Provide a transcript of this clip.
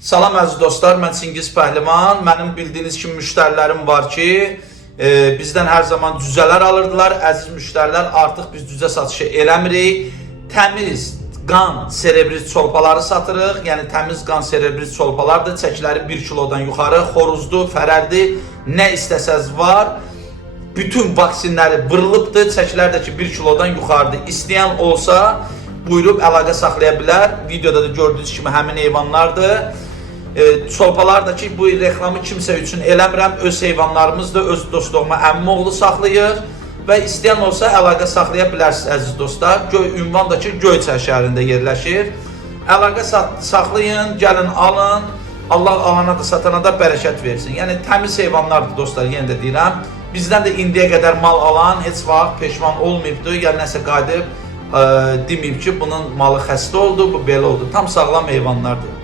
Salam əziz dostlar, mən Çingiz Pəhlivan. Mənim bildiyiniz kimi müştərilərim var ki, bizdən hər zaman cüzələr alırdılar. Əziz müştərilər, artıq biz cüzə satışı eləmirik. Təmiz qan serebrit çolpaları satırıq. Yəni təmiz qan serebrit çolpalardır. Çəkiləri 1 kilodan yuxarı, xoruzdur, fərərdir, nə istəsəz var. Bütün vaksinləri vırılıbdır. Çəkilər də ki 1 kilodan yuxarıdır. İstəyən olsa buyurub əlaqə saxlaya bilər. Videoda da gördüyünüz kimi həmin heyvanlardır. Çolpalar da ki bu reklamı kimsə üçün eləmirəm. Öz heyvanlarımızdır, öz dostluğuma əmmim oğlu saxlayır və istəyən olsa əlaqə saxlaya bilərsiniz əziz dostlar. Ünvan da ki Göyçay şəhərində yerləşir. Əlaqə saxlayın, gəlin alın. Allah alana da satana da bərəkət versin. Yəni təmiz heyvanlardır dostlar, yenə də deyirəm. Bizdən də indiyə qədər mal alan heç vaxt peşman olmayıbdır. Yəni nəsə qayıdıb deməyib ki bunun malı xəstə oldu, bu belə oldu. Tam sağlam heyvanlardır.